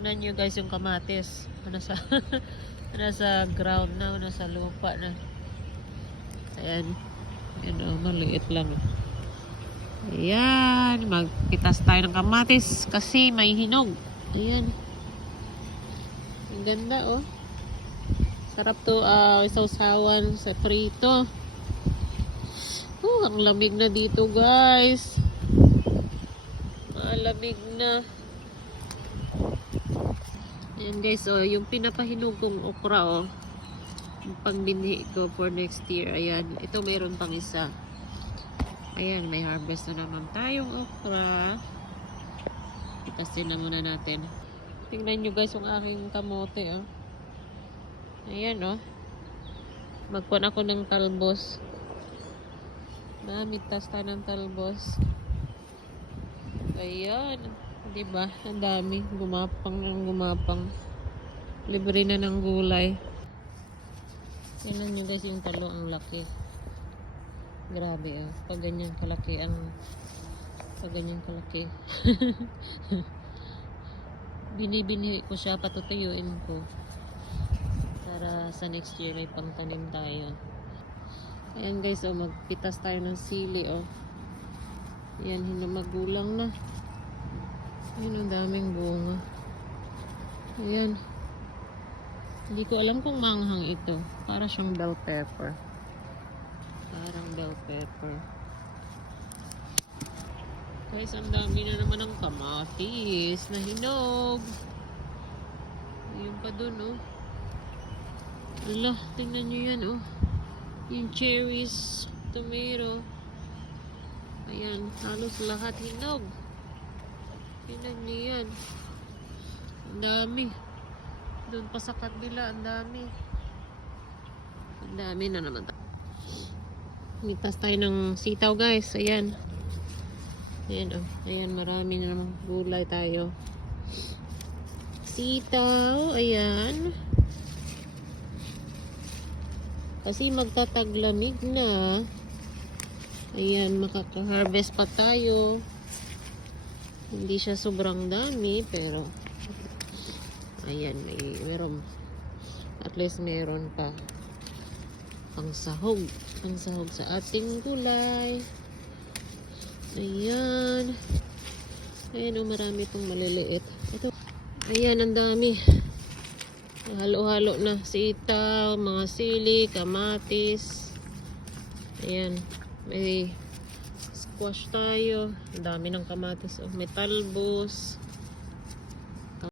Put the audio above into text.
Tingnan nyo guys yung kamatis. Nasa, nasa ground na, nasa lupa na. Ayan. Ayan o, maliit lang. Ayan. Magpitas tayo ng kamatis kasi may hinog. Ayan. Ang ganda oh. Sarap to isaw-sawan sa prito. Ang lamig na dito guys. Malamig na. Ayan guys, oh, yung pinapahinog kong okra, oh. Yung pangbinhi ko for next year. Ayan, ito mayroon pang isa. Ayan, may harvest na naman tayong okra. Itasin na muna natin. Tingnan nyo guys yung aking kamote, oh. Ayan, oh. Magkuhan ako ng talbos. Mitas tayo ng talbos. Ayan. Diba? Ang dami. Gumapang ng gumapang. Libre na ng gulay. Tingnan nyo guys yung talo. Ang laki. Grabe eh. Pag ganyan kalaki ang... Pag ganyan kalaki. Binibinhi ko siya. Patutuyuin ko. Para sa next year ay pangtanim tayo. Ayan guys, oh, magpitas tayo ng sili, oh. Ayan, magulang na. Ayan, ang daming bunga. Ayan. Hindi ko alam kung manghang ito. Para siyang bell pepper. Parang bell pepper. Guys, ang dami na naman ng kamatis na hinog. Ayan pa dun, oh. Ala, tingnan nyo yan, oh. Yung cherries, tomato. Ayan, halos lahat hinog. Tingnan niyo yan. Ang dami. Doon pa sa kabila, ang dami. Ang dami na naman. Mitas tayo ng sitaw guys. Ayan. Ayan oh. Ayan, marami na naman gulay tayo. Sitaw, ayan. Kasi magtataglamig na. Ayan, makaka-harvest pa tayo. Hindi siya sobrang dami, pero ayan, meron. At least meron pa pang sahog sa ating gulay. Ayan. Ayan, oh, marami pang maliliit. Ito. Ayan, ang dami. Halo-halo na sitaw, mga sili, kamatis. Ayan, may squash tayo. Ang dami ng kamatis. Oh, may talbos.